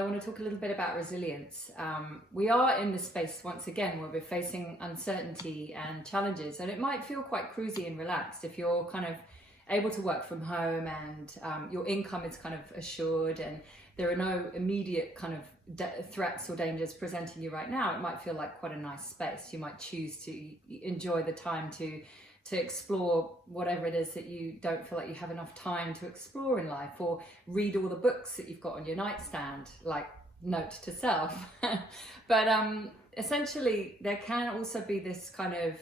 I want to talk a little bit about resilience. We are in this space once again where we're facing uncertainty and challenges, and it might feel quite cruisy and relaxed if you're kind of able to work from home and your income is kind of assured and there are no immediate kind of threats or dangers presenting you right now. It might feel like quite a nice space. You might choose to enjoy the time to explore whatever it is that you don't feel like you have enough time to explore in life, or read all the books that you've got on your nightstand, like note to self. But essentially there can also be this kind of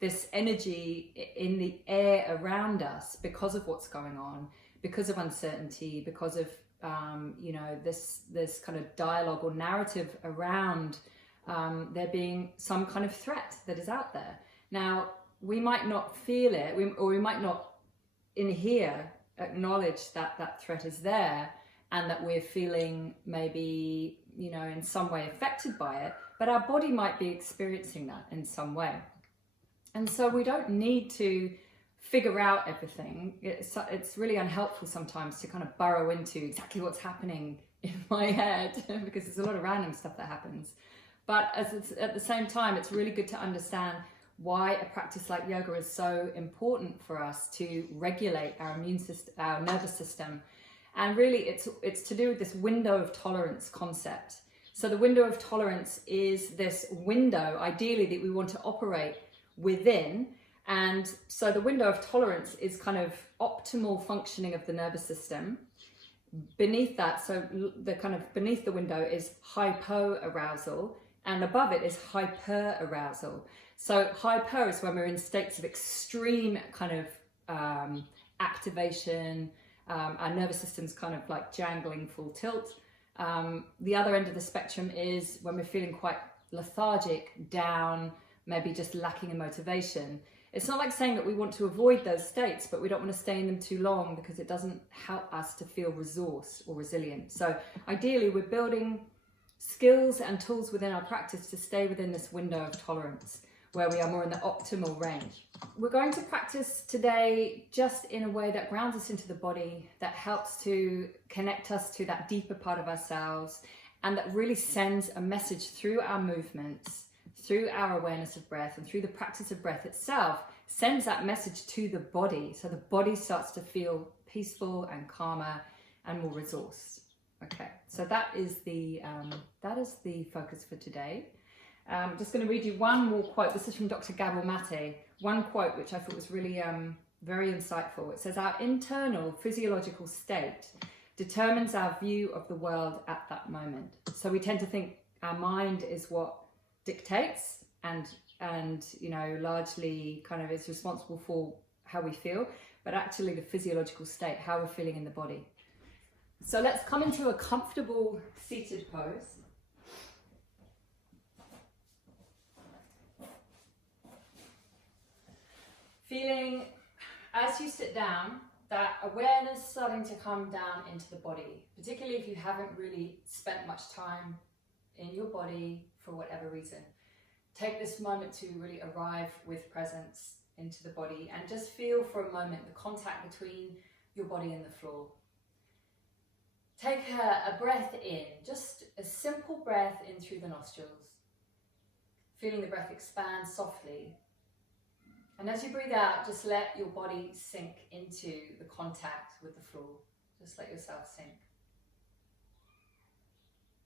this energy in the air around us because of what's going on, because of uncertainty, because of this kind of dialogue or narrative around there being some kind of threat that is out there. Now, we might not feel it, or we might not in here acknowledge that that threat is there and that we're feeling maybe, in some way affected by it, but our body might be experiencing that in some way. And so we don't need to figure out everything. It's really unhelpful sometimes to kind of burrow into exactly what's happening in my head because there's a lot of random stuff that happens. But at the same time, it's really good to understand why a practice like yoga is so important for us to regulate our immune system, our nervous system. And really it's to do with this window of tolerance concept. So the window of tolerance is this window, ideally, that we want to operate within. And so the window of tolerance is kind of optimal functioning of the nervous system. Beneath that, so the kind of beneath the window is hypoarousal, and above it is hyperarousal. So hyper is when we're in states of extreme kind of activation, our nervous system's kind of like jangling full tilt. The other end of the spectrum is when we're feeling quite lethargic, down, maybe just lacking in motivation. It's not like saying that we want to avoid those states, but we don't want to stay in them too long because it doesn't help us to feel resourced or resilient. So ideally, we're building skills and tools within our practice to stay within this window of tolerance where we are more in the optimal range. We're going to practice today just in a way that grounds us into the body, that helps to connect us to that deeper part of ourselves, and that really sends a message through our movements, through our awareness of breath, and through the practice of breath itself, sends that message to the body, so the body starts to feel peaceful and calmer and more resourced. Okay, so that is the focus for today. I'm just going to read you one more quote. This is from Dr. Gabor Mate. One quote which I thought was really very insightful. It says, "Our internal physiological state determines our view of the world at that moment." So we tend to think our mind is what dictates and largely kind of is responsible for how we feel, but actually the physiological state, how we're feeling in the body. So let's come into a comfortable seated pose. Feeling, as you sit down, that awareness starting to come down into the body, particularly if you haven't really spent much time in your body for whatever reason. Take this moment to really arrive with presence into the body and just feel for a moment the contact between your body and the floor. Take a breath in, just a simple breath in through the nostrils, feeling the breath expand softly. And as you breathe out, just let your body sink into the contact with the floor. Just let yourself sink.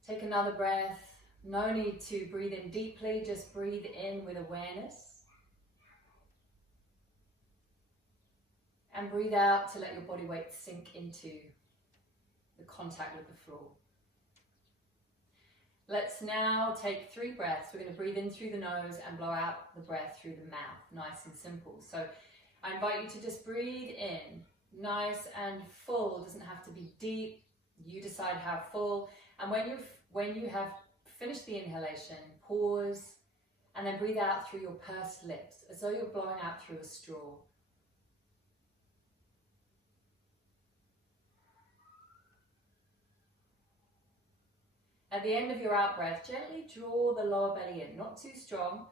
Take another breath. No need to breathe in deeply, just breathe in with awareness. And breathe out to let your body weight sink into the contact with the floor. Let's now take 3 breaths. We're going to breathe in through the nose and blow out the breath through the mouth. Nice and simple. So I invite you to just breathe in, nice and full. It doesn't have to be deep. You decide how full. And when you have finished the inhalation, pause and then breathe out through your pursed lips as though you're blowing out through a straw. At the end of your out breath, gently draw the lower belly in, not too strong,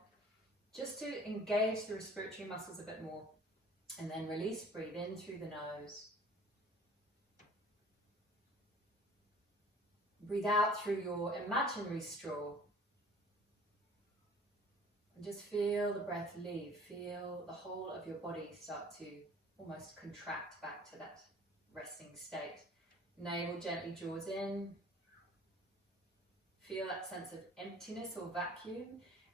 just to engage the respiratory muscles a bit more. And then release, breathe in through the nose. Breathe out through your imaginary straw. And just feel the breath leave. Feel the whole of your body start to almost contract back to that resting state. Navel gently draws in. Feel that sense of emptiness or vacuum.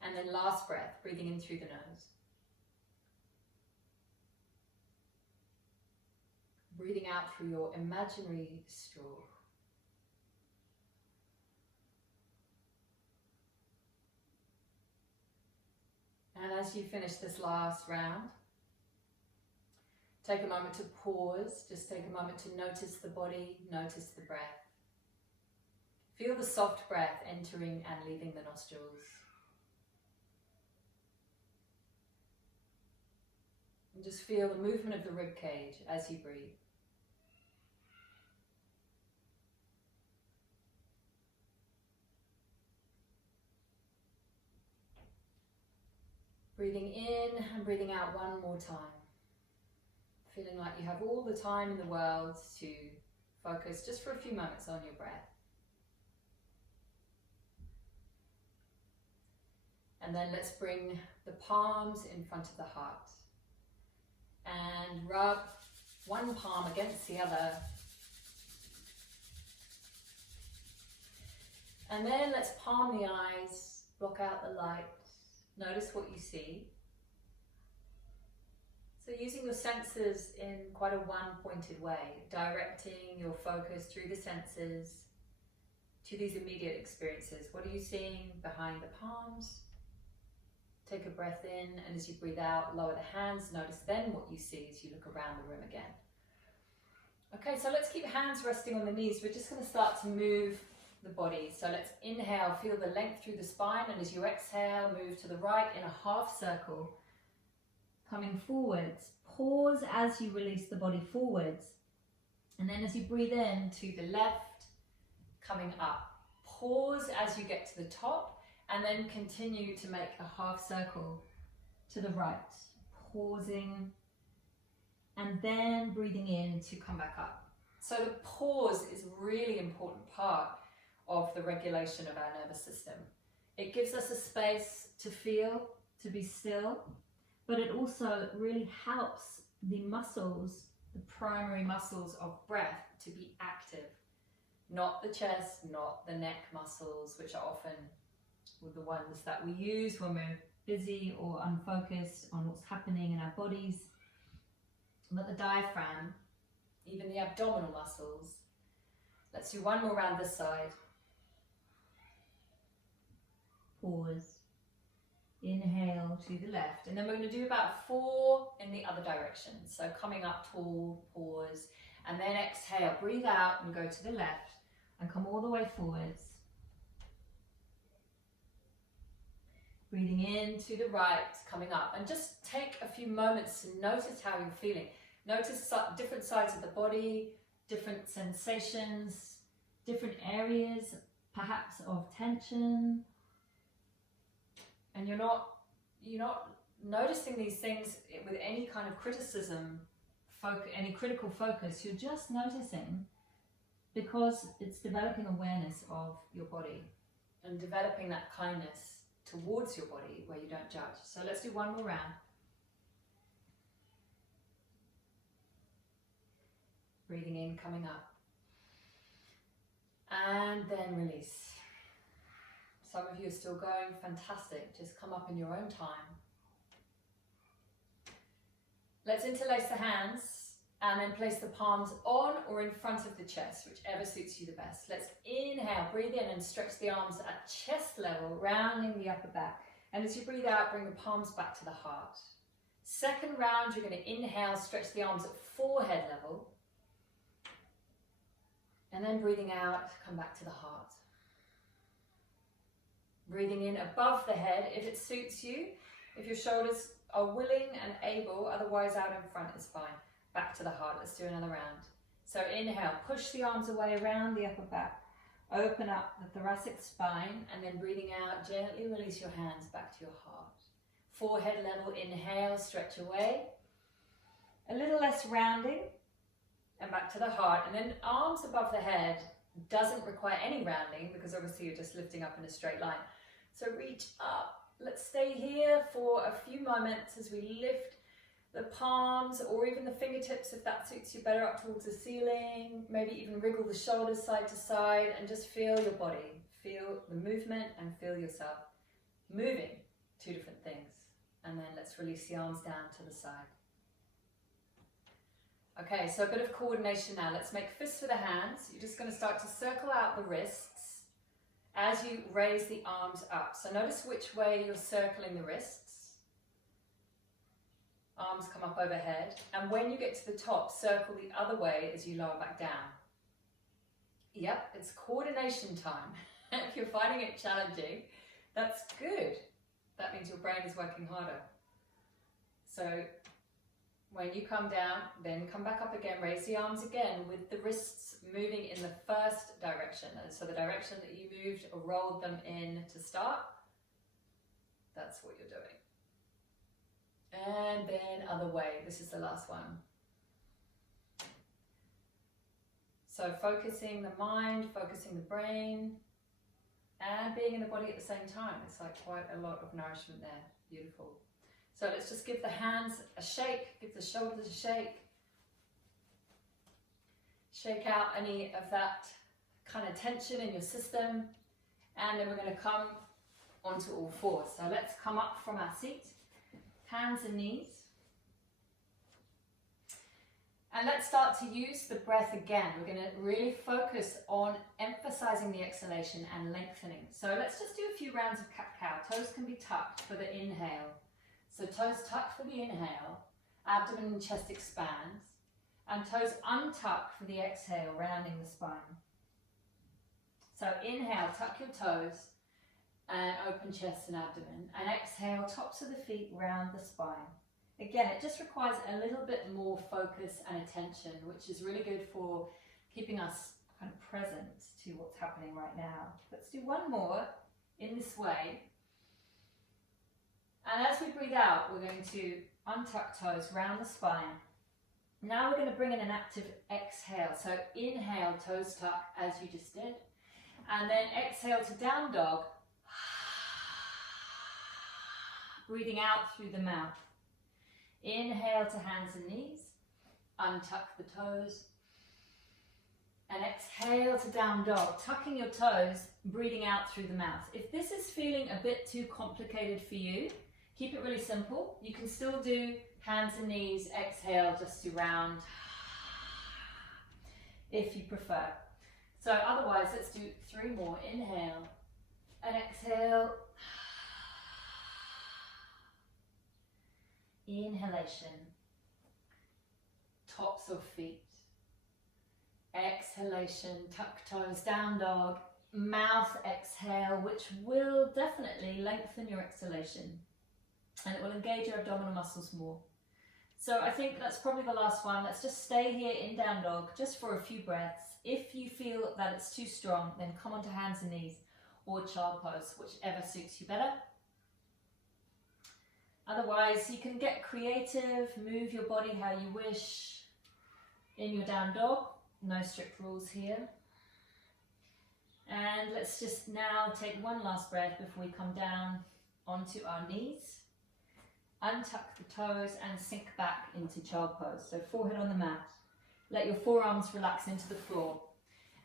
And then last breath, breathing in through the nose. Breathing out through your imaginary straw. And as you finish this last round, take a moment to pause. Just take a moment to notice the body, notice the breath. Feel the soft breath entering and leaving the nostrils. And just feel the movement of the rib cage as you breathe. Breathing in and breathing out one more time. Feeling like you have all the time in the world to focus just for a few moments on your breath. And then let's bring the palms in front of the heart. And rub one palm against the other. And then let's palm the eyes, block out the light. Notice what you see. So using your senses in quite a one-pointed way, directing your focus through the senses to these immediate experiences. What are you seeing behind the palms? Take a breath in, and as you breathe out, lower the hands. Notice then what you see as you look around the room again. Okay, so let's keep hands resting on the knees. We're just going to start to move the body. So let's inhale, feel the length through the spine, and as you exhale, move to the right in a half circle, coming forwards. Pause as you release the body forwards, and then as you breathe in to the left, coming up. Pause as you get to the top, and then continue to make a half circle to the right, pausing, and then breathing in to come back up. So the pause is a really important part of the regulation of our nervous system. It gives us a space to feel, to be still, but it also really helps the muscles, the primary muscles of breath, to be active. Not the chest, not the neck muscles, which are often the ones that we use when we're busy or unfocused on what's happening in our bodies, but the diaphragm, even the abdominal muscles. Let's do one more round this side. Pause. Inhale to the left, and then we're going to do about 4 in the other direction. So coming up tall, pause, and then exhale, breathe out and go to the left and come all the way forwards. Breathing in to the right, coming up, and just take a few moments to notice how you're feeling. Notice different sides of the body, different sensations, different areas perhaps of tension. And you're not noticing these things with any kind of criticism, any critical focus. You're just noticing because it's developing awareness of your body and developing that kindness towards your body where you don't judge. So let's do one more round. Breathing in, coming up. And then release. Some of you are still going, fantastic. Just come up in your own time. Let's interlace the hands and then place the palms on or in front of the chest, whichever suits you the best. Let's inhale, breathe in and stretch the arms at chest level, rounding the upper back. And as you breathe out, bring the palms back to the heart. Second round, you're going to inhale, stretch the arms at forehead level. And then breathing out, come back to the heart. Breathing in above the head if it suits you. If your shoulders are willing and able, otherwise out in front is fine. Back to the heart. Let's do another round. So inhale, push the arms away around the upper back. Open up the thoracic spine, and then breathing out, gently release your hands back to your heart. Forehead level, inhale, stretch away. A little less rounding, and back to the heart. And then arms above the head, doesn't require any rounding because obviously you're just lifting up in a straight line. So reach up. Let's stay here for a few moments as we lift the palms or even the fingertips if that suits you better up towards the ceiling. Maybe even wriggle the shoulders side to side and just feel your body. Feel the movement and feel yourself moving. Two different things. And then let's release the arms down to the side. Okay, so a bit of coordination now. Let's make fists for the hands. You're just going to start to circle out the wrists as you raise the arms up. So notice which way you're circling the wrists. Arms come up overhead. And when you get to the top, circle the other way as you lower back down. Yep, it's coordination time. If you're finding it challenging, that's good. That means your brain is working harder. So when you come down, then come back up again, raise the arms again with the wrists moving in the first direction. And so the direction that you moved or rolled them in to start, that's what you're doing. And then other way, this is the last one. So focusing the mind, focusing the brain, and being in the body at the same time. It's like quite a lot of nourishment there. Beautiful. So let's just give the hands a shake, give the shoulders a shake. Shake out any of that kind of tension in your system. And then we're going to come onto all fours. So let's come up from our seat, hands and knees. And let's start to use the breath again. We're going to really focus on emphasizing the exhalation and lengthening. So let's just do a few rounds of cat-cow. Toes can be tucked for the inhale. So toes tucked for the inhale, abdomen and chest expands, and toes untucked for the exhale, rounding the spine. So inhale, tuck your toes and open chest and abdomen. And exhale, tops of the feet round the spine. Again, it just requires a little bit more focus and attention, which is really good for keeping us kind of present to what's happening right now. Let's do one more in this way. And as we breathe out, we're going to untuck toes, round the spine. Now we're going to bring in an active exhale. So inhale, toes tuck, as you just did. And then exhale to down dog. Breathing out through the mouth. Inhale to hands and knees. Untuck the toes. And exhale to down dog, tucking your toes, breathing out through the mouth. If this is feeling a bit too complicated for you, keep it really simple. You can still do hands and knees, exhale just to round if you prefer. So otherwise, let's do 3 more. Inhale and exhale. Inhalation. Tops of feet. Exhalation, tuck toes, down dog. Mouth exhale, which will definitely lengthen your exhalation. And it will engage your abdominal muscles more. So I think that's probably the last one. Let's just stay here in down dog just for a few breaths. If you feel that it's too strong, then come onto hands and knees or child pose, whichever suits you better. Otherwise, you can get creative, move your body how you wish in your down dog. No strict rules here. And let's just now take one last breath before we come down onto our knees. Untuck the toes and sink back into child pose. So forehead on the mat. Let your forearms relax into the floor.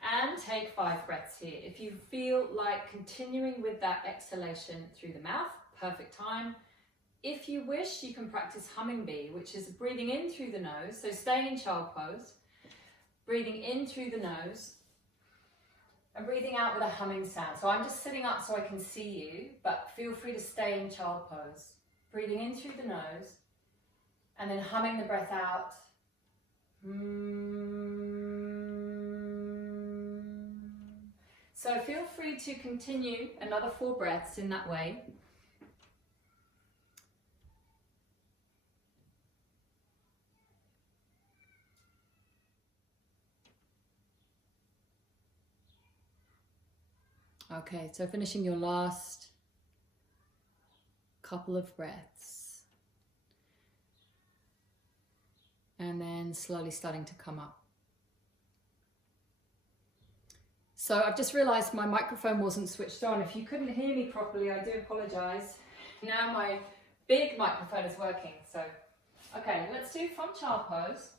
And take 5 breaths here. If you feel like continuing with that exhalation through the mouth, perfect time. If you wish, you can practice humming bee, which is breathing in through the nose. So staying in child pose. Breathing in through the nose. And breathing out with a humming sound. So I'm just sitting up so I can see you, but feel free to stay in child pose. Breathing in through the nose, and then humming the breath out. So feel free to continue another 4 breaths in that way. Okay, so finishing your last couple of breaths. And then slowly starting to come up. So I've just realised my microphone wasn't switched on. If you couldn't hear me properly, I do apologise. Now my big microphone is working. So, okay, let's do front child pose.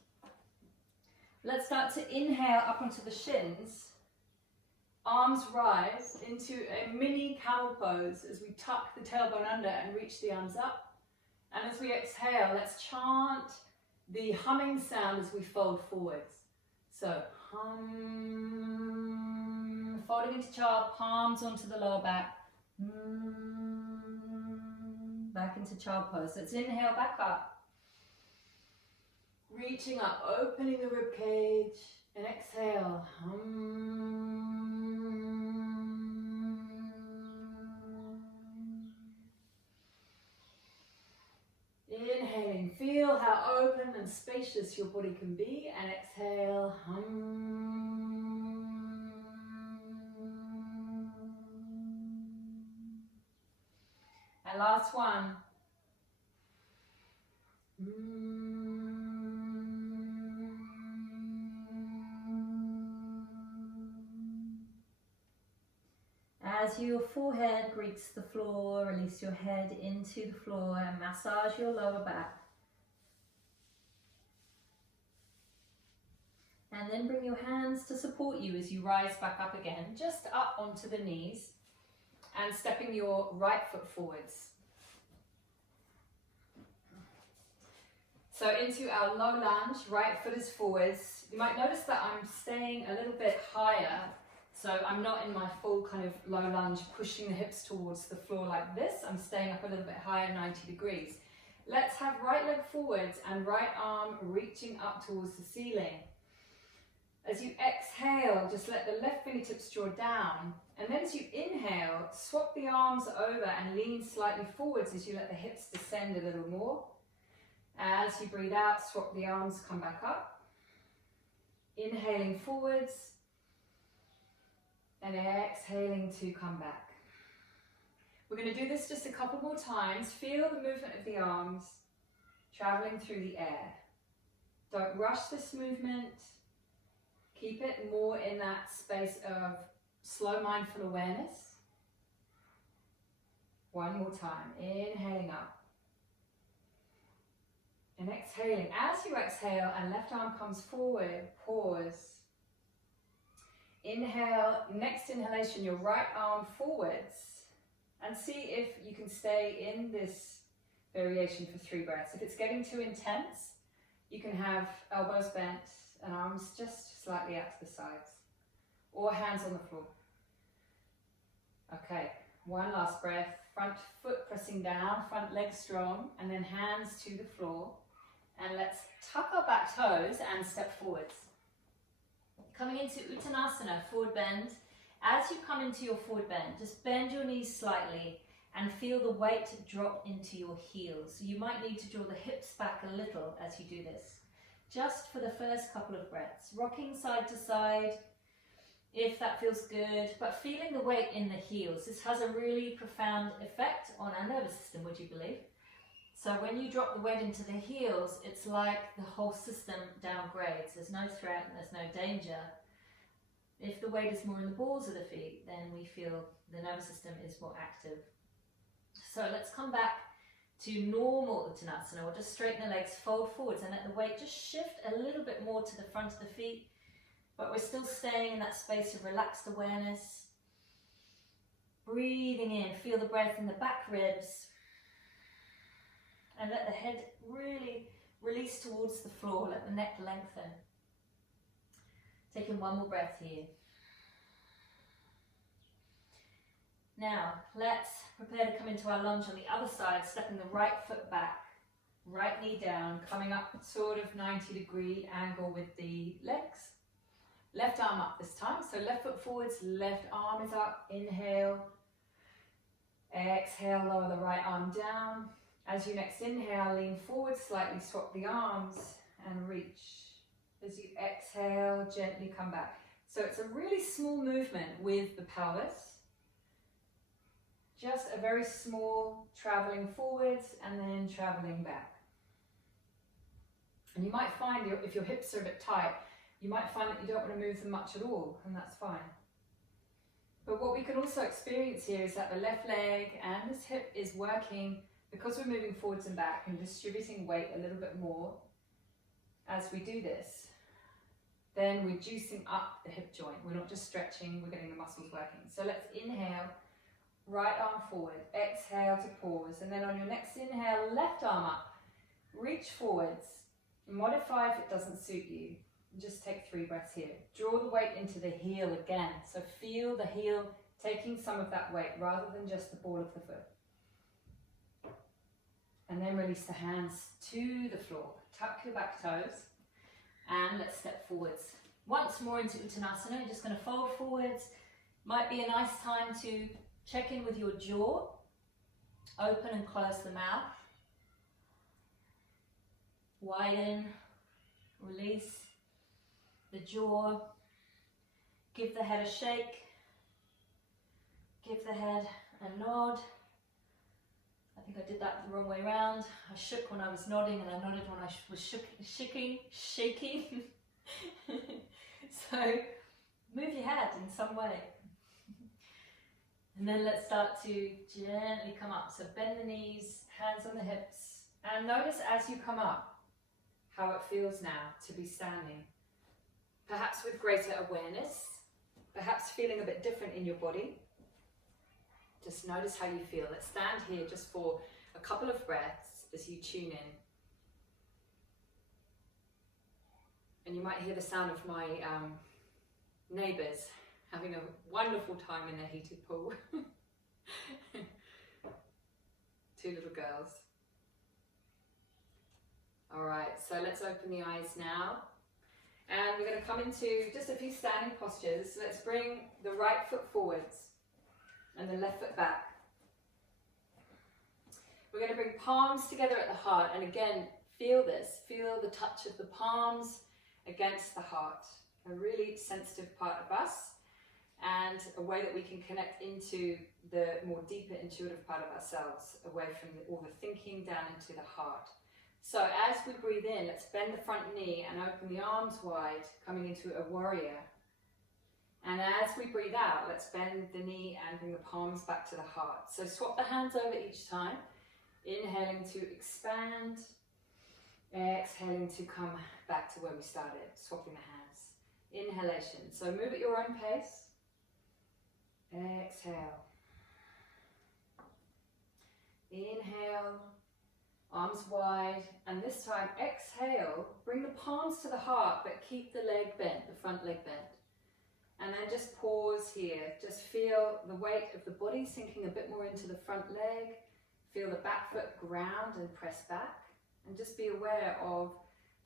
Let's start to inhale up onto the shins. Arms rise into a mini camel pose as we tuck the tailbone under and reach the arms up. And as we exhale, let's chant the humming sound as we fold forwards. So, hum, folding into child, palms onto the lower back. Back into child pose. Let's inhale back up. Reaching up, opening the rib cage, and exhale. Inhaling, feel how open and spacious your body can be, and exhale. And last one. As your forehead greets the floor, release your head into the floor and massage your lower back. And then bring your hands to support you as you rise back up again, just up onto the knees and stepping your right foot forwards. So into our low lunge, right foot is forwards. You might notice that I'm staying a little bit higher. So I'm not in my full kind of low lunge, pushing the hips towards the floor like this. I'm staying up a little bit higher, 90 degrees. Let's have right leg forwards and right arm reaching up towards the ceiling. As you exhale, just let the left fingertips draw down. And then as you inhale, swap the arms over and lean slightly forwards as you let the hips descend a little more. As you breathe out, swap the arms, come back up. Inhaling forwards. And exhaling to come back. We're going to do this just a couple more times. Feel the movement of the arms traveling through the air. Don't rush this movement. Keep it more in that space of slow mindful awareness. One more time. Inhaling up. And exhaling. As you exhale and left arm comes forward, pause. Inhale, next inhalation, your right arm forwards, and see if you can stay in this variation for 3 breaths. If it's getting too intense, you can have elbows bent and arms just slightly out to the sides, or hands on the floor. Okay, one last breath, front foot pressing down, front leg strong, and then hands to the floor. And let's tuck our back toes and step forwards. Coming into Uttanasana, forward bend. As you come into your forward bend, just bend your knees slightly and feel the weight drop into your heels. So you might need to draw the hips back a little as you do this, just for the first couple of breaths. Rocking side to side, if that feels good, but feeling the weight in the heels. This has a really profound effect on our nervous system, would you believe? So when you drop the weight into the heels, it's like the whole system downgrades. There's no threat and there's no danger. If the weight is more in the balls of the feet, then we feel the nervous system is more active. So let's come back to normal Uttanasana, or just straighten the legs, fold forwards, and let the weight just shift a little bit more to the front of the feet. But we're still staying in that space of relaxed awareness. Breathing in, feel the breath in the back ribs. And let the head really release towards the floor, let the neck lengthen. Taking one more breath here. Now, let's prepare to come into our lunge on the other side, stepping the right foot back, right knee down, coming up sort of 90-degree angle with the legs. Left arm up this time, so left foot forwards, left arm is up, inhale. Exhale, lower the right arm down. As you next inhale, lean forward slightly, swap the arms and reach. As you exhale, gently come back. So it's a really small movement with the pelvis. Just a very small traveling forwards and then traveling back. And you might find if your hips are a bit tight, you might find that you don't want to move them much at all, and that's fine. But what we can also experience here is that the left leg and this hip is working because we're moving forwards and back and distributing weight a little bit more as we do this. Then we're juicing up the hip joint. We're not just stretching, we're getting the muscles working. So let's inhale, right arm forward, exhale to pause, and then on your next inhale, left arm up, reach forwards, modify if it doesn't suit you. Just take 3 breaths here. Draw the weight into the heel again. So feel the heel taking some of that weight rather than just the ball of the foot. And then release the hands to the floor. Tuck your back toes and let's step forwards. Once more into Uttanasana, you're just going to fold forwards. Might be a nice time to check in with your jaw. Open and close the mouth. Widen, release the jaw, give the head a shake, give the head a nod. I think I did that the wrong way around. I shook when I was nodding and I nodded when I was shaking. So move your head in some way. And then let's start to gently come up. So bend the knees, hands on the hips, and notice as you come up how it feels now to be standing. Perhaps with greater awareness, perhaps feeling a bit different in your body. Just notice how you feel. Let's stand here just for a couple of breaths as you tune in. And you might hear the sound of my neighbours having a wonderful time in their heated pool. 2 little girls. All right, so let's open the eyes now. And we're going to come into just a few standing postures. Let's bring the right foot forwards and the left foot back. We're going to bring palms together at the heart. And again, feel this. Feel the touch of the palms against the heart. A really sensitive part of us. And a way that we can connect into the more deeper intuitive part of ourselves. Away from all the thinking down into the heart. So as we breathe in, let's bend the front knee and open the arms wide, coming into a warrior. And as we breathe out, let's bend the knee and bring the palms back to the heart. So swap the hands over each time. Inhaling to expand. Exhaling to come back to where we started, swapping the hands. Inhalation. So move at your own pace. Exhale. Inhale. Arms wide, and this time exhale, bring the palms to the heart, but keep the leg bent, the front leg bent. And then just pause here, just feel the weight of the body sinking a bit more into the front leg, feel the back foot ground and press back, and just be aware of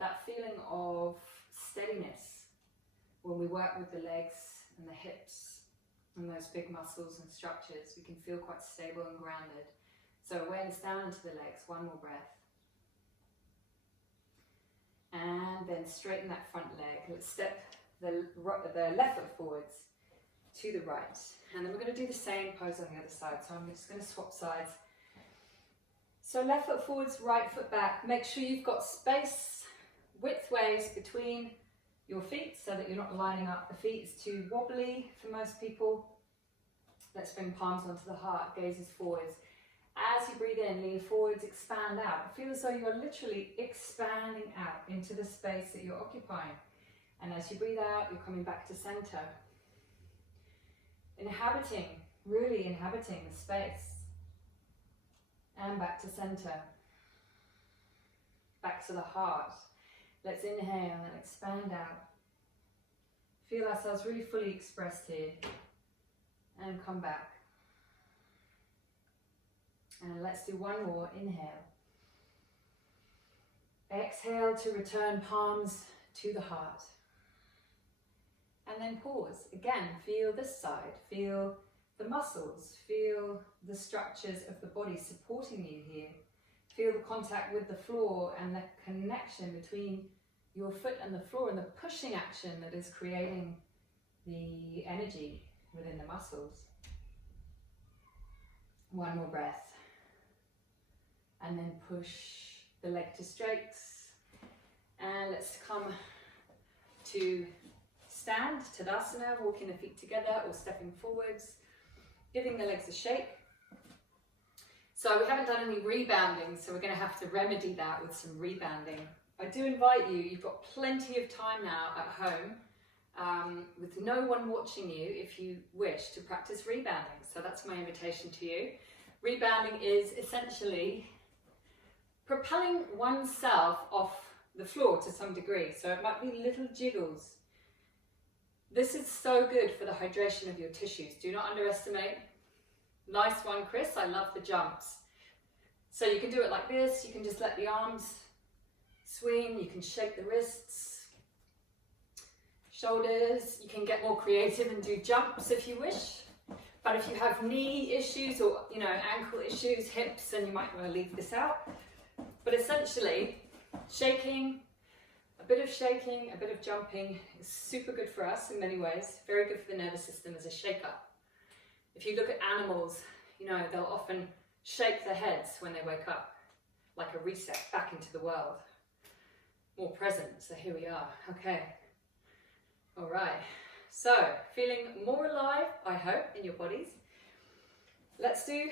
that feeling of steadiness when we work with the legs and the hips and those big muscles and structures. We can feel quite stable and grounded. So awareness down into the legs, 1 more breath. And then straighten that front leg. Let's step the left foot forwards to the right. And then we're going to do the same pose on the other side. So I'm just going to swap sides. So left foot forwards, right foot back. Make sure you've got space widthways between your feet so that you're not lining up. The feet is too wobbly for most people. Let's bring palms onto the heart, gazes forwards. As you breathe in, lean forwards, expand out. Feel as though you're literally expanding out into the space that you're occupying. And as you breathe out, you're coming back to center. Inhabiting, really inhabiting the space. And back to center. Back to the heart. Let's inhale and expand out. Feel ourselves really fully expressed here. And come back. And let's do 1 more. Inhale. Exhale to return palms to the heart. And then pause. Again, feel this side. Feel the muscles. Feel the structures of the body supporting you here. Feel the contact with the floor and the connection between your foot and the floor and the pushing action that is creating the energy within the muscles. 1 more breath. And then push the leg to straight. And let's come to stand, Tadasana, walking the feet together or stepping forwards, giving the legs a shake. So we haven't done any rebounding, so we're going to have to remedy that with some rebounding. I do invite you, you've got plenty of time now at home, with no one watching you if you wish to practice rebounding. So that's my invitation to you. Rebounding is essentially propelling oneself off the floor to some degree. So it might be little jiggles. This is so good for the hydration of your tissues. Do not underestimate. Nice one, Chris. I love the jumps. So you can do it like this. You can just let the arms swing. You can shake the wrists, shoulders. You can get more creative and do jumps if you wish. But if you have knee issues or, ankle issues, hips, then you might want to leave this out. But essentially, shaking, a bit of jumping is super good for us in many ways. Very good for the nervous system as a shake-up. If you look at animals, they'll often shake their heads when they wake up, like a reset back into the world. More present, so here we are. Okay. All right. So, feeling more alive, I hope, in your bodies. Let's do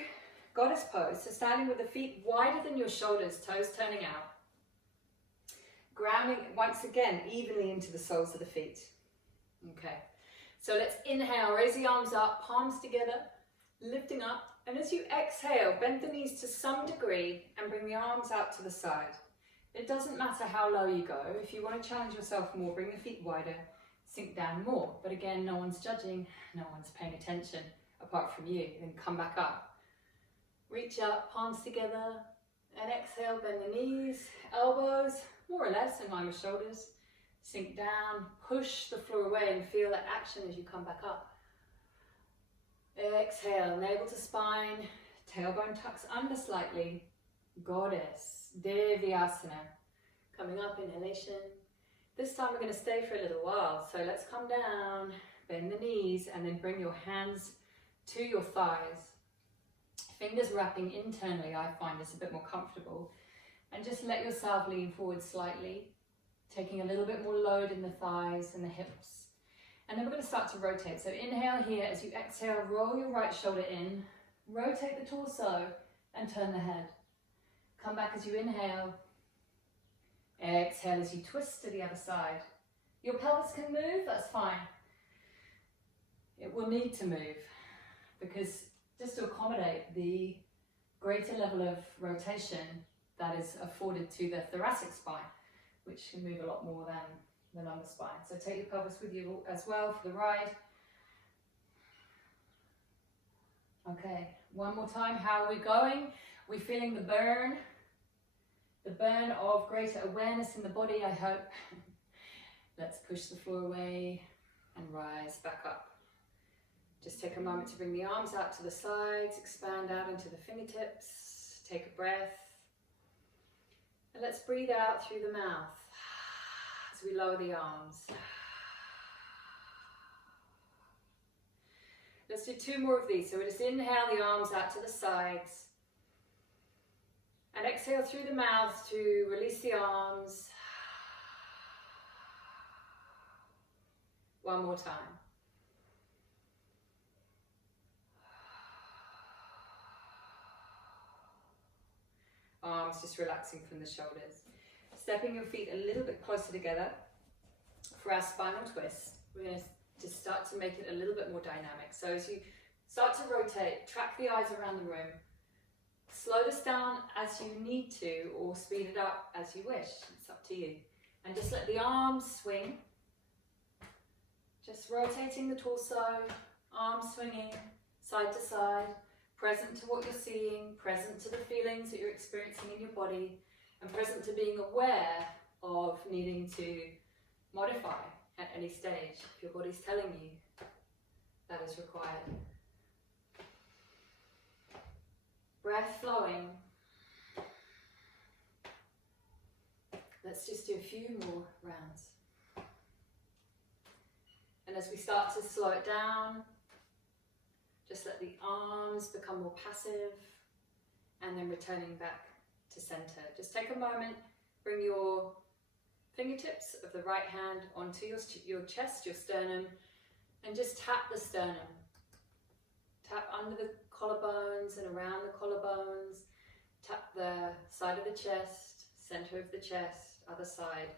goddess pose. So standing with the feet wider than your shoulders, toes turning out. Grounding once again evenly into the soles of the feet. Okay. So let's inhale, raise the arms up, palms together, lifting up. And as you exhale, bend the knees to some degree and bring the arms out to the side. It doesn't matter how low you go. If you want to challenge yourself more, bring the feet wider, sink down more. But again, no one's judging, no one's paying attention apart from you. Then come back up. Reach up, palms together, and exhale, bend the knees, elbows, more or less in line with shoulders. Sink down, push the floor away and feel that action as you come back up. Exhale, navel to spine, tailbone tucks under slightly. Goddess, Devyasana. Coming up, inhalation. This time we're going to stay for a little while. So let's come down, bend the knees, and then bring your hands to your thighs. Fingers wrapping internally, I find this a bit more comfortable. And just let yourself lean forward slightly, taking a little bit more load in the thighs and the hips. And then we're going to start to rotate. So inhale here, as you exhale, roll your right shoulder in, rotate the torso and turn the head. Come back as you inhale. Exhale as you twist to the other side. Your pelvis can move, that's fine. It will need to move because just to accommodate the greater level of rotation that is afforded to the thoracic spine, which can move a lot more than the lumbar spine. So take your pelvis with you as well for the ride. Okay, one more time. How are we going? We're feeling the burn of greater awareness in the body, I hope. Let's push the floor away and rise back up. Just take a moment to bring the arms out to the sides, expand out into the fingertips, take a breath. And let's breathe out through the mouth as we lower the arms. Let's do two more of these. So we just inhale the arms out to the sides. And exhale through the mouth to release the arms. One more time. Arms just relaxing from the shoulders. Stepping your feet a little bit closer together for our spinal twist. We're going to just start to make it a little bit more dynamic. So as you start to rotate, track the eyes around the room. Slow this down as you need to or speed it up as you wish. It's up to you. And just let the arms swing. Just rotating the torso, arms swinging side to side. Present to what you're seeing, present to the feelings that you're experiencing in your body, and present to being aware of needing to modify at any stage if your body's telling you that is required. Breath flowing. Let's just do a few more rounds. And as we start to slow it down, just let the arms become more passive and then returning back to center. Just take a moment, bring your fingertips of the right hand onto your chest, your sternum, and just tap the sternum. Tap under the collarbones and around the collarbones. Tap the side of the chest, center of the chest, other side.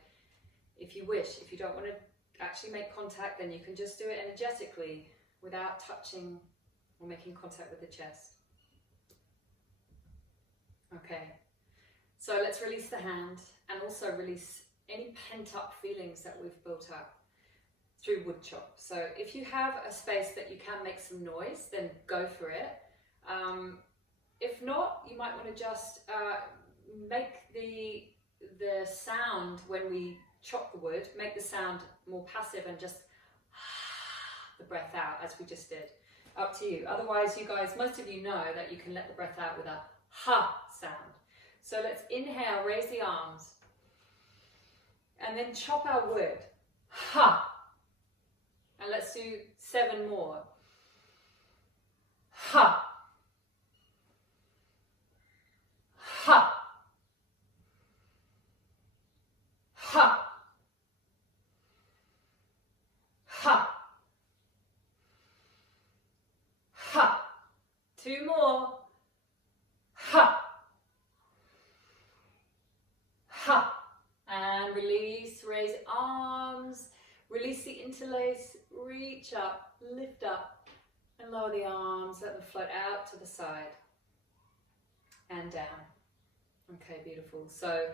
If you wish, if you don't want to actually make contact, then you can just do it energetically without touching or making contact with the chest. Okay, so let's release the hand and also release any pent-up feelings that we've built up through wood chop. So if you have a space that you can make some noise, then go for it. If not, you might want to just make the sound when we chop the wood, make the sound more passive and just the breath out as we just did. Up to you. Otherwise, you guys, most of you know that you can let the breath out with a ha sound. So let's inhale, raise the arms, and then chop our wood. Ha! And let's do 7 more. Ha! Ha! Ha! Ha! Ha! 2 more. Ha! Ha! And release, raise arms, release the interlace, reach up, lift up, and lower the arms, let them float out to the side and down. Okay, beautiful. So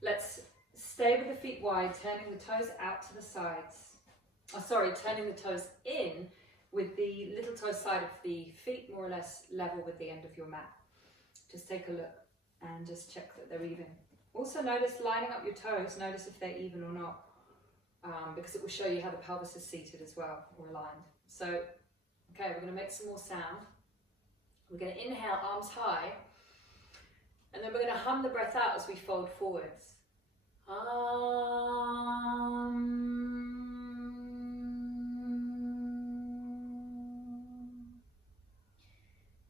let's stay with the feet wide, turning the toes out to the sides. Oh, sorry, turning the toes in with the little toe side of the feet more or less level with the end of your mat. Just take a look and just check that they're even. Also notice lining up your toes, notice if they're even or not, because it will show you how the pelvis is seated as well, or aligned. So, okay, we're going to make some more sound. We're going to inhale, arms high, and then we're going to hum the breath out as we fold forwards.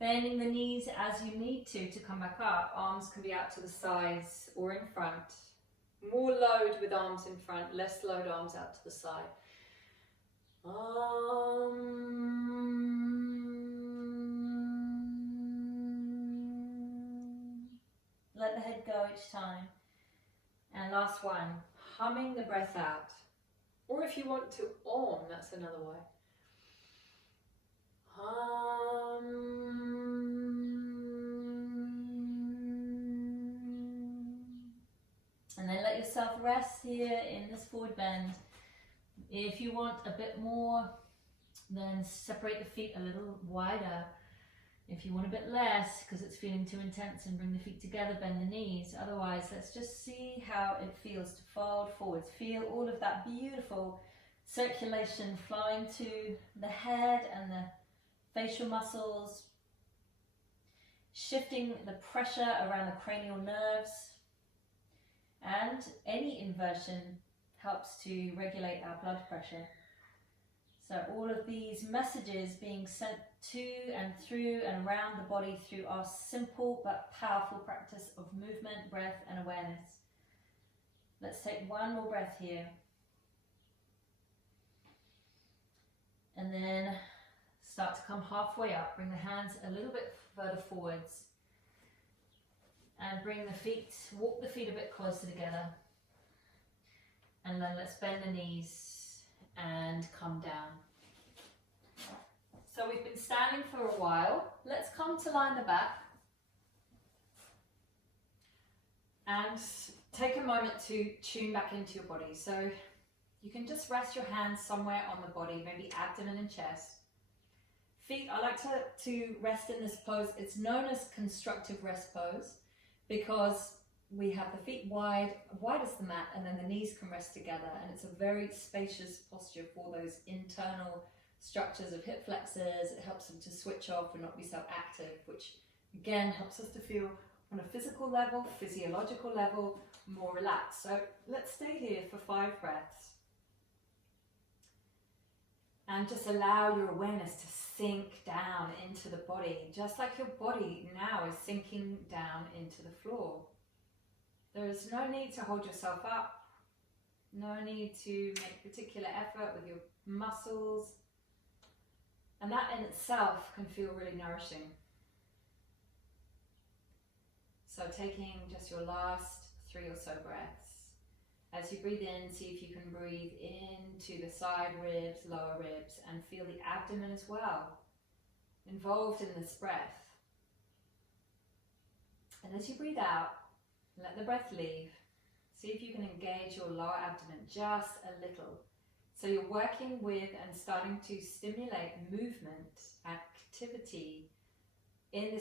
Bending the knees as you need to come back up. Arms can be out to the sides or in front. More load with arms in front, less load arms out to the side. Let the head go each time. And last one, humming the breath out. Or if you want to om, that's another way. And then let yourself rest here in this forward bend. If you want a bit more, then separate the feet a little wider. If you want a bit less, because it's feeling too intense, and bring the feet together, bend the knees. Otherwise, let's just see how it feels to fold forwards. Feel all of that beautiful circulation flowing to the head and the facial muscles, shifting the pressure around the cranial nerves, and any inversion helps to regulate our blood pressure. So all of these messages being sent to and through and around the body through our simple but powerful practice of movement, breath and awareness. Let's take one more breath here. And then start to come halfway up. Bring the hands a little bit further forwards. And bring the feet, walk the feet a bit closer together. And then let's bend the knees and come down. So we've been standing for a while. Let's come to lie in the back. And take a moment to tune back into your body. So you can just rest your hands somewhere on the body, maybe abdomen and chest. Feet, I like to rest in this pose. It's known as constructive rest pose because we have the feet wide as the mat, and then the knees can rest together, and it's a very spacious posture for those internal structures of hip flexors. It helps them to switch off and not be so active, which again helps us to feel on a physical level, physiological level, more relaxed. So let's stay here for 5 breaths. And just allow your awareness to sink down into the body, just like your body now is sinking down into the floor. There is no need to hold yourself up. No need to make particular effort with your muscles. And that in itself can feel really nourishing. So taking just your last 3 or so breaths. As you breathe in, see if you can breathe into the side ribs, lower ribs, and feel the abdomen as well, involved in this breath. And as you breathe out, let the breath leave. See if you can engage your lower abdomen just a little. So you're working with and starting to stimulate movement, activity in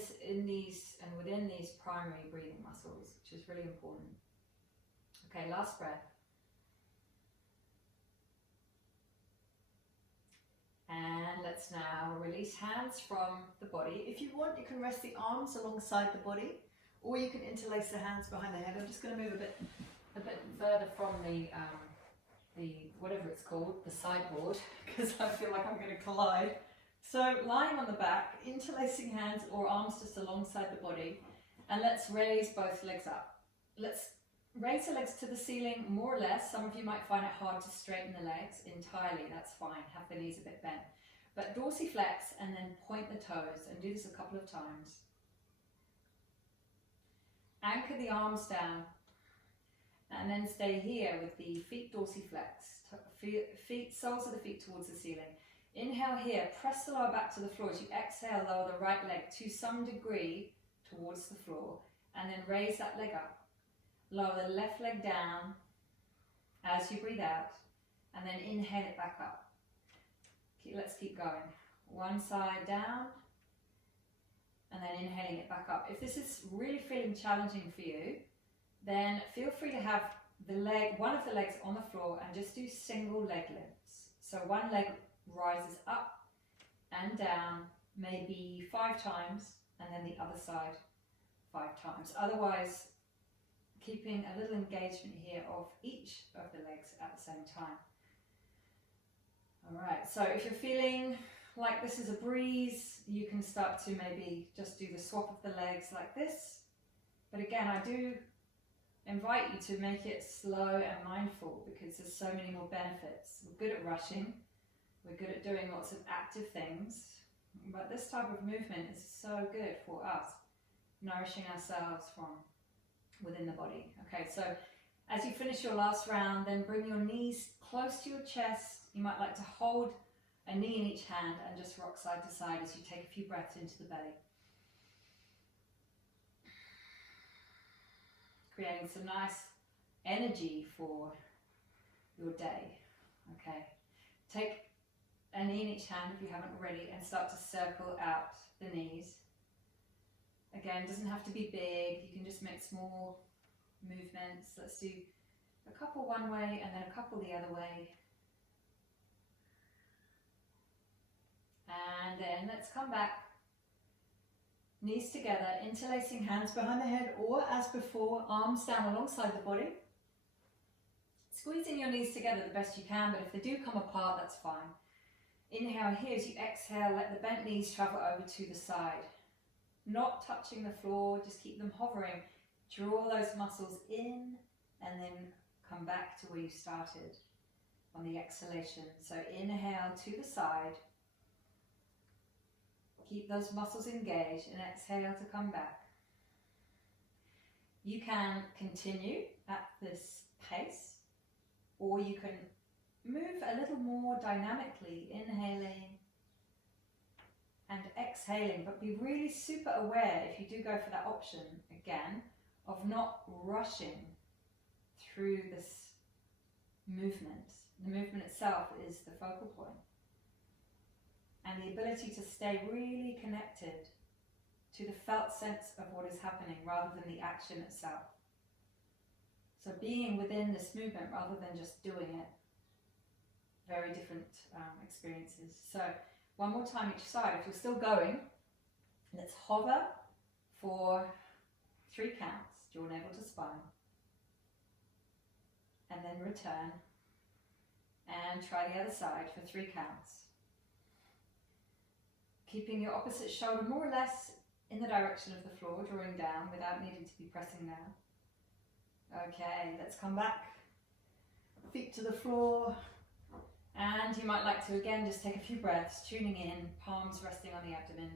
these and within these primary breathing muscles, which is really important. Okay, last breath. And let's now release hands from the body. If you want, you can rest the arms alongside the body, or you can interlace the hands behind the head. I'm just going to move a bit further from the whatever it's called, the sideboard, because I feel like I'm going to collide. So lying on the back, interlacing hands or arms just alongside the body, and let's raise both legs up. Let's raise the legs to the ceiling, more or less. Some of you might find it hard to straighten the legs entirely. That's fine. Have the knees a bit bent. But dorsiflex and then point the toes, and do this a couple of times. Anchor the arms down, and then stay here with the feet dorsiflex. Soles of the feet towards the ceiling. Inhale here, press the lower back to the floor. As you exhale, lower the right leg to some degree towards the floor, and then raise that leg up. Lower the left leg down as you breathe out, and then inhale it back up. Let's keep going. One side down, and then inhaling it back up. If this is really feeling challenging for you, then feel free to have one of the legs on the floor and just do single leg lifts. So one leg rises up and down, maybe 5 times, and then the other side 5 times. Otherwise, keeping a little engagement here of each of the legs at the same time. All right, so if you're feeling like this is a breeze, you can start to maybe just do the swap of the legs like this. But again, I do invite you to make it slow and mindful, because there's so many more benefits. We're good at rushing, we're good at doing lots of active things, but this type of movement is so good for us, nourishing ourselves from within the body. Okay, so as you finish your last round, then bring your knees close to your chest. You might like to hold a knee in each hand and just rock side to side as you take a few breaths into the belly. Creating some nice energy for your day. Okay, take a knee in each hand if you haven't already, and start to circle out the knees. Again, doesn't have to be big, you can just make small movements. Let's do a couple one way and then a couple the other way. And then let's come back, knees together, interlacing hands behind the head, or as before, arms down alongside the body. Squeezing your knees together the best you can, but if they do come apart, that's fine. Inhale here. As you exhale, let the bent knees travel over to the side. Not touching the floor, just keep them hovering. Draw those muscles in and then come back to where you started on the exhalation. So inhale to the side. Keep those muscles engaged and exhale to come back. You can continue at this pace, or you can move a little more dynamically, inhaling and exhaling, but be really super aware, if you do go for that option again, of not rushing through this movement. The movement itself is the focal point. And the ability to stay really connected to the felt sense of what is happening rather than the action itself. So being within this movement rather than just doing it. Very different experiences. So one more time each side. If you're still going, let's hover for 3 counts. Jaw navel to spine. And then return. And try the other side for 3 counts. Keeping your opposite shoulder more or less in the direction of the floor, drawing down without needing to be pressing down. Okay, let's come back. feet to the floor. And you might like to again just take a few breaths, tuning in, palms resting on the abdomen.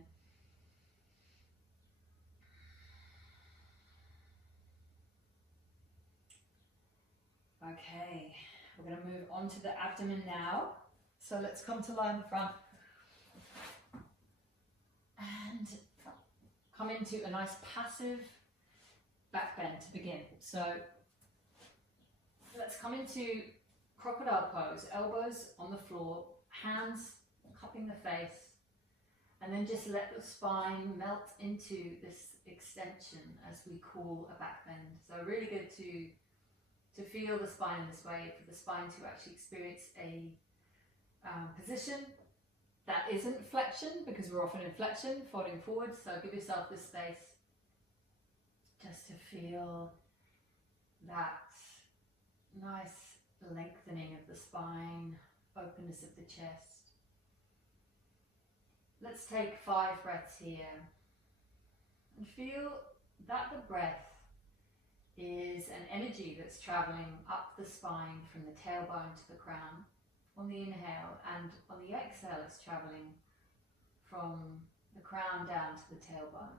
Okay, we're going to move on to the abdomen now. So let's come to lie in the front. And come into a nice passive back bend to begin. So let's come into crocodile pose, elbows on the floor, hands cupping the face, and then just let the spine melt into this extension as we call a back bend. So really good to feel the spine this way, for the spine to actually experience a position that isn't flexion, because we're often in flexion, folding forward. So give yourself this space just to feel that nice lengthening of the spine, openness of the chest. Let's take 5 breaths here and feel that the breath is an energy that's traveling up the spine from the tailbone to the crown on the inhale, and on the exhale it's traveling from the crown down to the tailbone.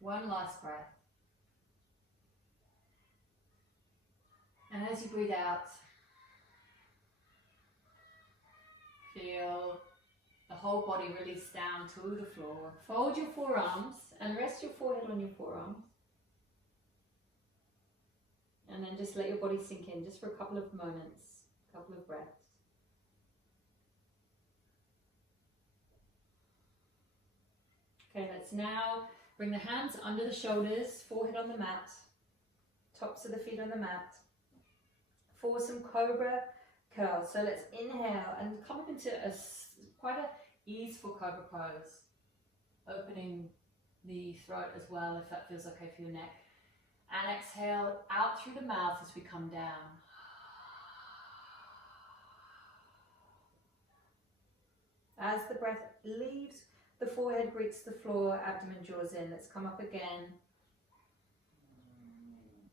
One last breath. And as you breathe out, feel the whole body release down to the floor. Fold your forearms and rest your forehead on your forearms. And then just let your body sink in just for a couple of moments, a couple of breaths. Okay, let's now bring the hands under the shoulders, forehead on the mat, tops of the feet on the mat, for some cobra curls. So let's inhale and come up into quite a easeful cobra pose, opening the throat as well if that feels okay for your neck. And exhale out through the mouth as we come down. As the breath leaves the forehead, greets the floor, abdomen draws in. Let's come up again.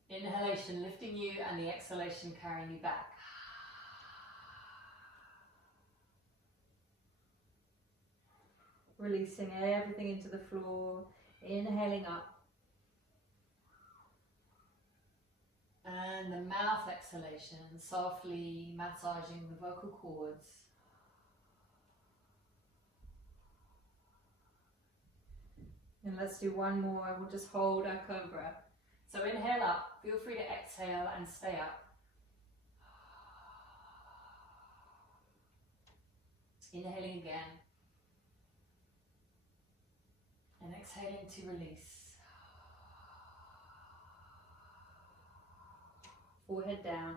Inhalation lifting you, and the exhalation carrying you back. Releasing everything into the floor, inhaling up. And the mouth exhalation, softly massaging the vocal cords. And let's do one more. We'll just hold our cobra. So inhale up, feel free to exhale and stay up. Inhaling again. And exhaling to release. Forehead down.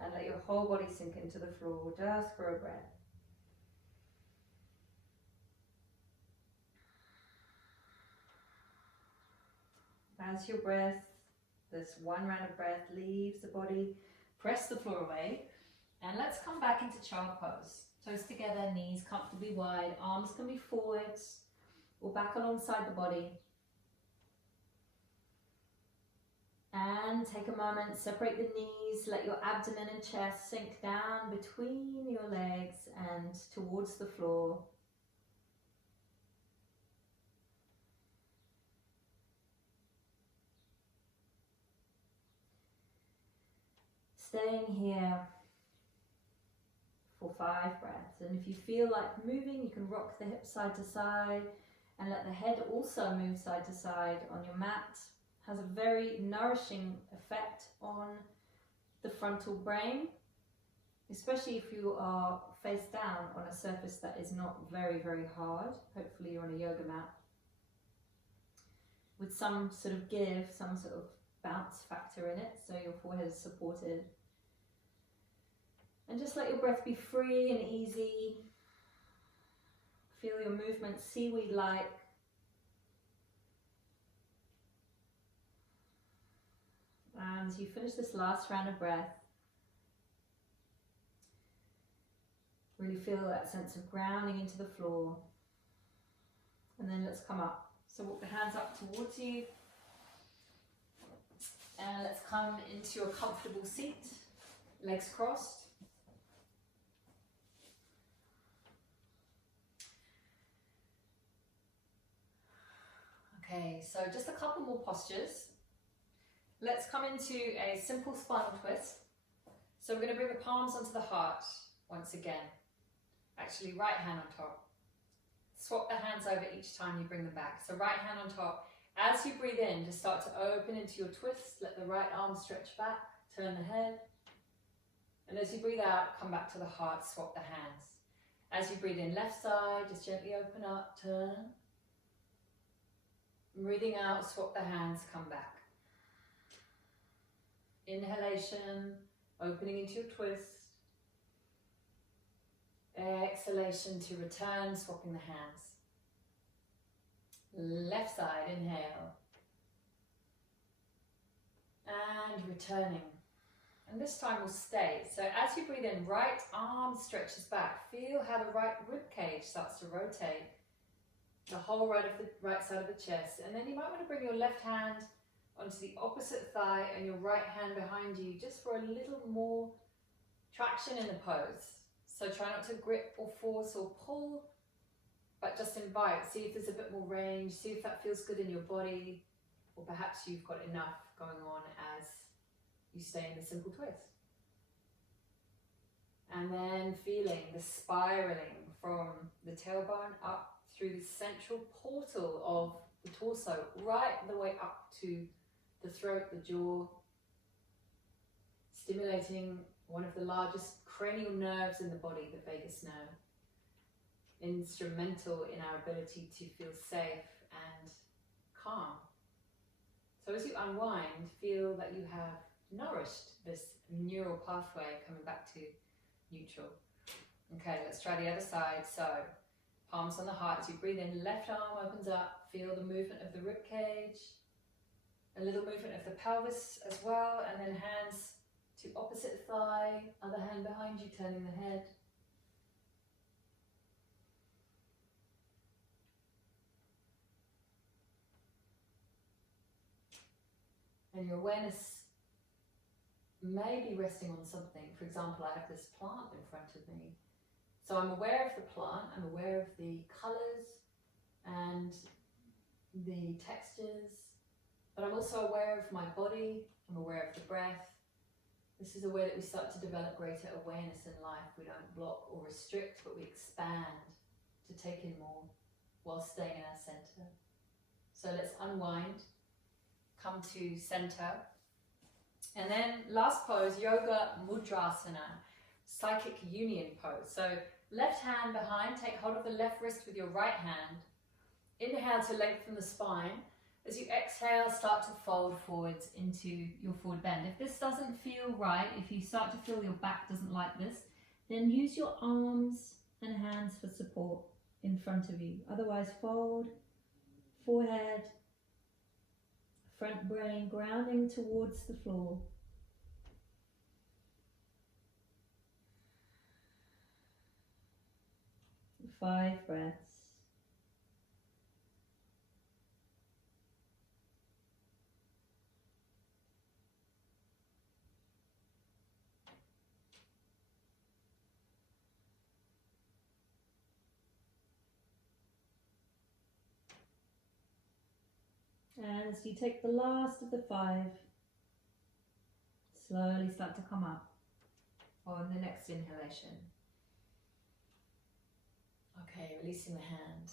And let your whole body sink into the floor just for a breath. As your breath, this one round of breath leaves the body, press the floor away, and let's come back into child pose. Toes together, knees comfortably wide, arms can be forwards or back alongside the body. And take a moment, separate the knees, let your abdomen and chest sink down between your legs and towards the floor. Staying here for 5 breaths. And if you feel like moving, you can rock the hips side to side and let the head also move side to side on your mat. Has a very nourishing effect on the frontal brain, especially if you are face down on a surface that is not very, very hard. Hopefully you're on a yoga mat. With some sort of give, some sort of bounce factor in it, so your forehead is supported. And just let your breath be free and easy. Feel your movement seaweed-like. And as you finish this last round of breath. Really feel that sense of grounding into the floor. And then let's come up. So walk the hands up towards you. And let's come into a comfortable seat, legs crossed. Okay, so just a couple more postures. Let's come into a simple spinal twist. So we're going to bring the palms onto the heart once again. Actually, right hand on top. Swap the hands over each time you bring them back. So right hand on top. As you breathe in, just start to open into your twist. Let the right arm stretch back, turn the head. And as you breathe out, come back to the heart, swap the hands. As you breathe in, left side, just gently open up, turn. Breathing out, swap the hands, come back. Inhalation, opening into your twist. Exhalation to return, swapping the hands. Left side, inhale. And returning. And this time we'll stay. So as you breathe in, right arm stretches back. Feel how the right rib cage starts to rotate. The whole right side of the chest. And then you might want to bring your left hand onto the opposite thigh and your right hand behind you, just for a little more traction in the pose. So try not to grip or force or pull, but just invite. See if there's a bit more range. See if that feels good in your body, or perhaps you've got enough going on as you stay in the simple twist. And then feeling the spiraling from the tailbone up through the central portal of the torso, right the way up to the throat, the jaw, stimulating one of the largest cranial nerves in the body, the vagus nerve. Instrumental in our ability to feel safe and calm. So as you unwind, feel that you have nourished this neural pathway coming back to neutral. Okay, let's try the other side. So palms on the heart. As you breathe in, left arm opens up. Feel the movement of the rib cage. A little movement of the pelvis as well. And then hands to opposite thigh. Other hand behind you, turning the head. And your awareness may be resting on something. For example, I have this plant in front of me. So I'm aware of the plant, I'm aware of the colours and the textures, but I'm also aware of my body, I'm aware of the breath. This is a way that we start to develop greater awareness in life. We don't block or restrict, but we expand to take in more while staying in our centre. So let's unwind, come to centre. And then last pose, Yoga Mudrasana, psychic union pose. So left hand behind, take hold of the left wrist with your right hand. Inhale to lengthen the spine. As you exhale, start to fold forwards into your forward bend. If this doesn't feel right, if you start to feel your back doesn't like this, then use your arms and hands for support in front of you. Otherwise, fold, forehead, front brain grounding towards the floor. Five breaths. And as you take the last of the 5, slowly start to come up on the next inhalation. Okay, releasing the hand.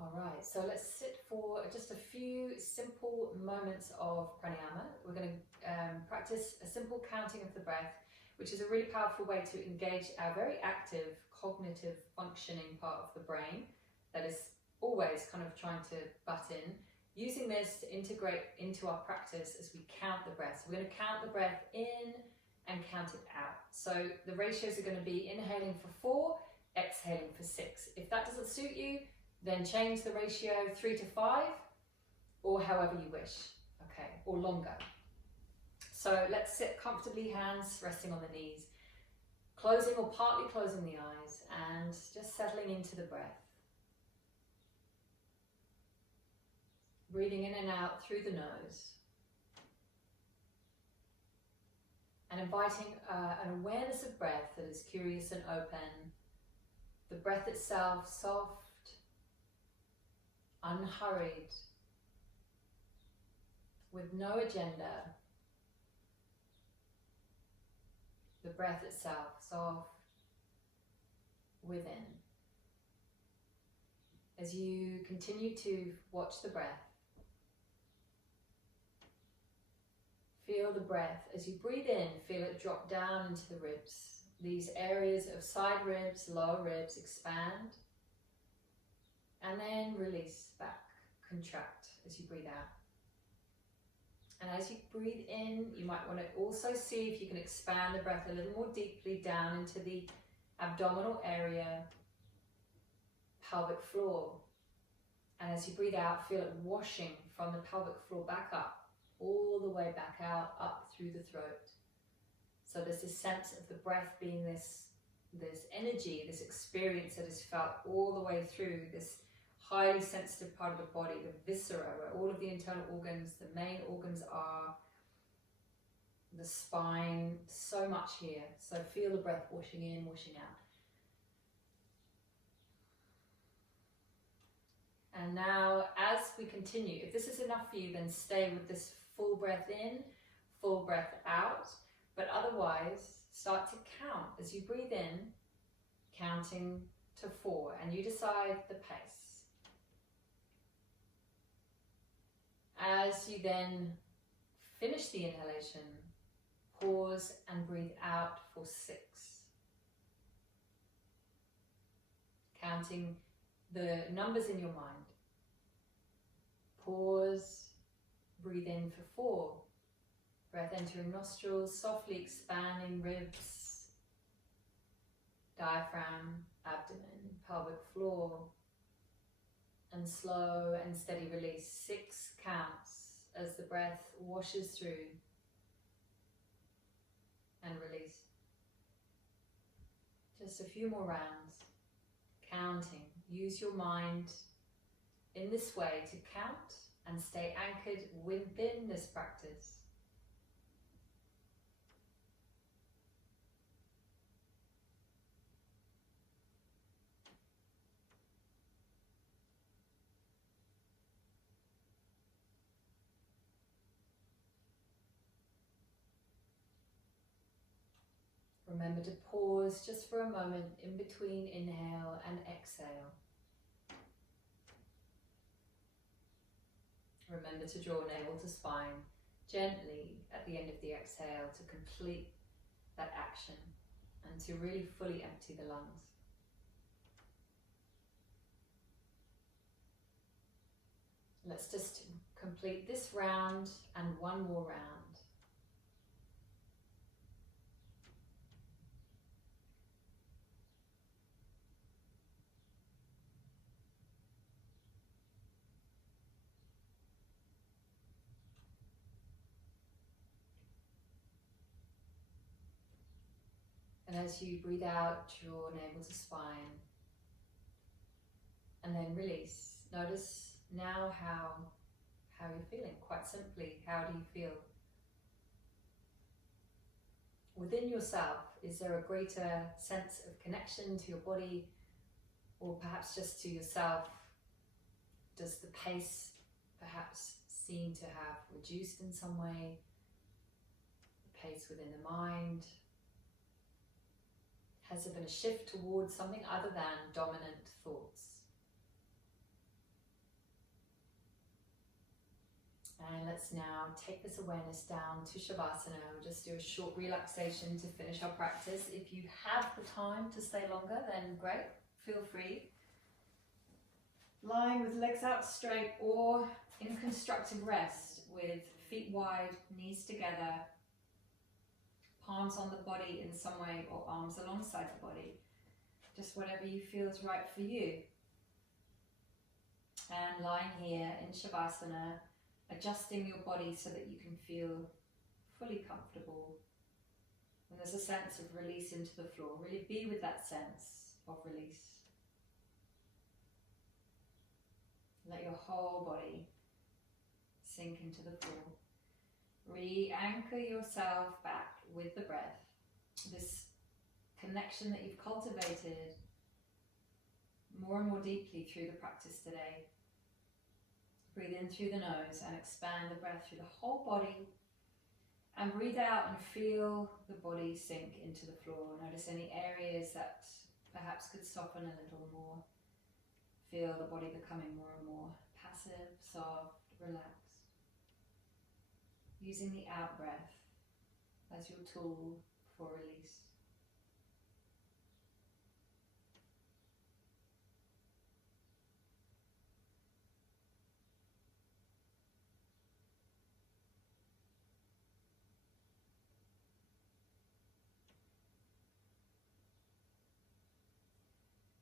All right, so let's sit for just a few simple moments of pranayama. We're going to practice a simple counting of the breath, which is a really powerful way to engage our very active cognitive functioning part of the brain that is always kind of trying to butt in. Using this to integrate into our practice as we count the breath. So we're going to count the breath in and count it out. So the ratios are going to be inhaling for 4, exhaling for 6. If that doesn't suit you, then change the ratio 3 to 5, or however you wish, okay, or longer. So let's sit comfortably, hands resting on the knees, closing or partly closing the eyes and just settling into the breath. Breathing in and out through the nose. And inviting an awareness of breath that is curious and open. The breath itself soft, unhurried, with no agenda. The breath itself soft, within. As you continue to watch the breath, feel the breath. As you breathe in, feel it drop down into the ribs. These areas of side ribs, lower ribs expand. And then release back, contract as you breathe out. And as you breathe in, you might want to also see if you can expand the breath a little more deeply down into the abdominal area, pelvic floor. And as you breathe out, feel it washing from the pelvic floor back up, all the way back out, up through the throat. So there's this sense of the breath being this energy, this experience that is felt all the way through this highly sensitive part of the body, the viscera, where all of the internal organs, the main organs are, the spine, so much here. So feel the breath washing in, washing out. And now, as we continue, if this is enough for you, then stay with this full breath in, full breath out. But otherwise, start to count as you breathe in, counting to 4, and you decide the pace. As you then finish the inhalation, pause and breathe out for 6. Counting the numbers in your mind. Pause, breathe in for 4. Breath entering nostrils, softly expanding ribs, diaphragm, abdomen, pelvic floor. And slow and steady release. 6 counts as the breath washes through and release. Just a few more rounds. Counting. Use your mind in this way to count and stay anchored within this practice. Remember to pause just for a moment in between inhale and exhale. Remember to draw navel to spine gently at the end of the exhale to complete that action and to really fully empty the lungs. Let's just complete this round and one more round. And as you breathe out, draw navel to spine. And then release. Notice now how you're feeling. Quite simply, how do you feel? Within yourself, is there a greater sense of connection to your body, or perhaps just to yourself? Does the pace perhaps seem to have reduced in some way? The pace within the mind? Has there been a shift towards something other than dominant thoughts? And let's now take this awareness down to Shavasana. We'll just do a short relaxation to finish our practice. If you have the time to stay longer, then great, feel free. Lying with legs out straight or in constructive rest with feet wide, knees together, palms on the body in some way or arms alongside the body. Just whatever you feel is right for you. And lying here in Shavasana, adjusting your body so that you can feel fully comfortable. And there's a sense of release into the floor. Really be with that sense of release. Let your whole body sink into the floor. Re-anchor yourself back with the breath. This connection that you've cultivated more and more deeply through the practice today. Breathe in through the nose and expand the breath through the whole body. And breathe out and feel the body sink into the floor. Notice any areas that perhaps could soften a little more. Feel the body becoming more and more passive, soft, relaxed. Using the out breath as your tool for release.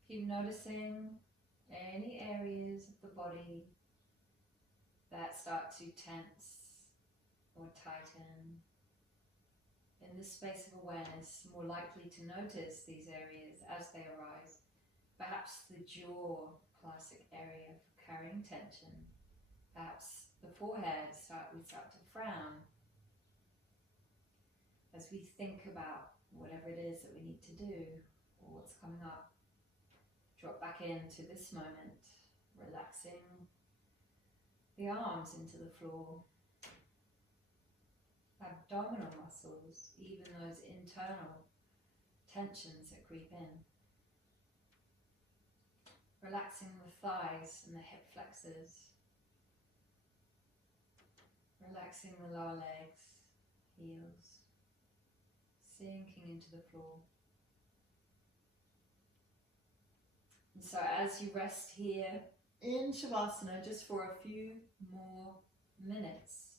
Keep noticing any areas of the body that start to tense or tighten. In this space of awareness, more likely to notice these areas as they arise. Perhaps the jaw, classic area for carrying tension. Perhaps the forehead, we start to frown as we think about whatever it is that we need to do or what's coming up. Drop back into this moment, relaxing the arms into the floor. Abdominal muscles, even those internal tensions that creep in. Relaxing the thighs and the hip flexors. Relaxing the lower legs, heels, sinking into the floor. And so as you rest here in Shavasana just for a few more minutes,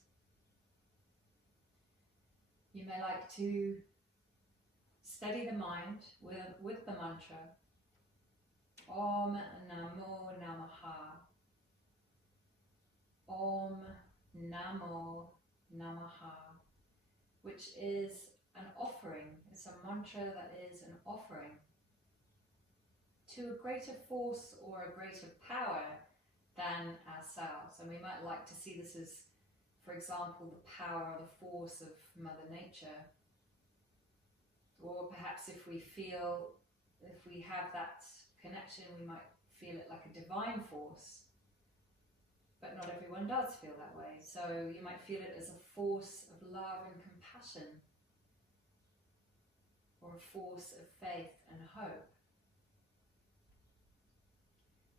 you may like to steady the mind with the mantra Om Namo Namaha. Om Namo Namaha, which is an offering. It's a mantra that is an offering to a greater force or a greater power than ourselves. And we might like to see this as, for example, the power or the force of Mother Nature. Or perhaps if we have that connection, we might feel it like a divine force. But not everyone does feel that way. So you might feel it as a force of love and compassion, or a force of faith and hope.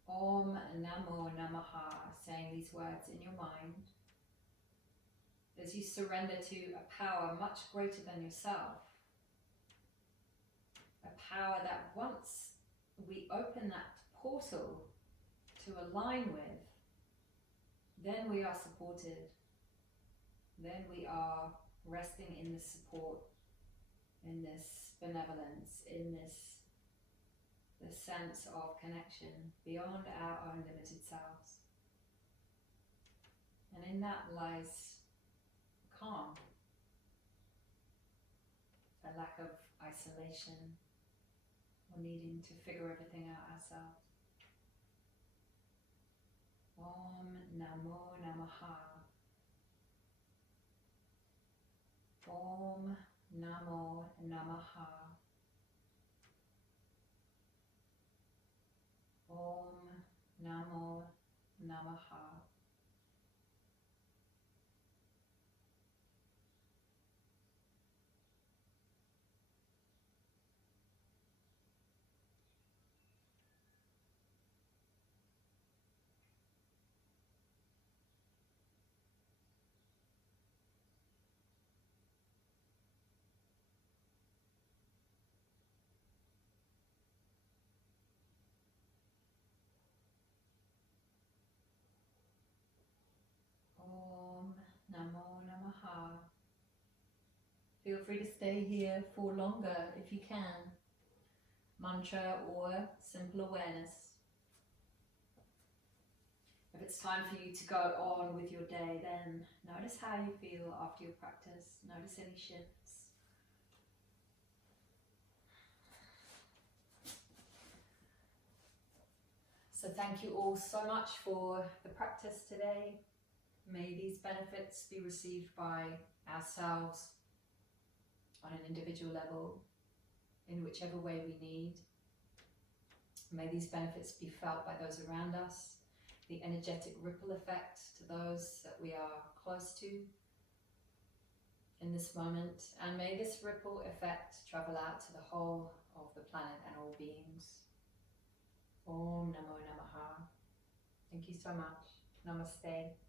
Om Namo Namaha, saying these words in your mind as you surrender to a power much greater than yourself. A power that once we open that portal to align with, then we are supported. Then we are resting in this support, in this benevolence, in this sense of connection beyond our own limited selves. And in that lies calm, a lack of isolation or needing to figure everything out ourselves. Om Namo Namaha. Om Namo Namaha. Om Namo Namaha. Om Namo Namaha. Feel free to stay here for longer if you can. Mantra or simple awareness. If it's time for you to go on with your day, then notice how you feel after your practice. Notice any shifts. So thank you all so much for the practice today. May these benefits be received by ourselves on an individual level, in whichever way we need. May these benefits be felt by those around us, the energetic ripple effect to those that we are close to in this moment, and may this ripple effect travel out to the whole of the planet and all beings. Om Namo Namaha. Thank you so much. Namaste.